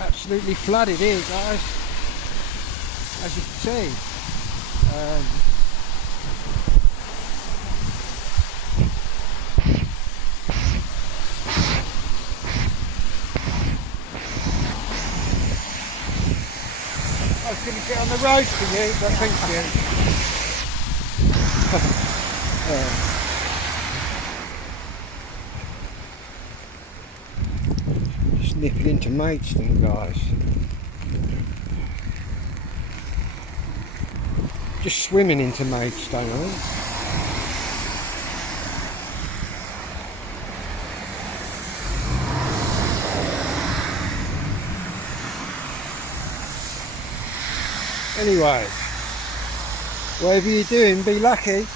Absolutely flooded here, guys, as you can see. I was going to get on the road for you, but thank you. Just nipping into Maidstone, guys. Just swimming into Maidstone, I think. Anyway, whatever you're doing, be lucky.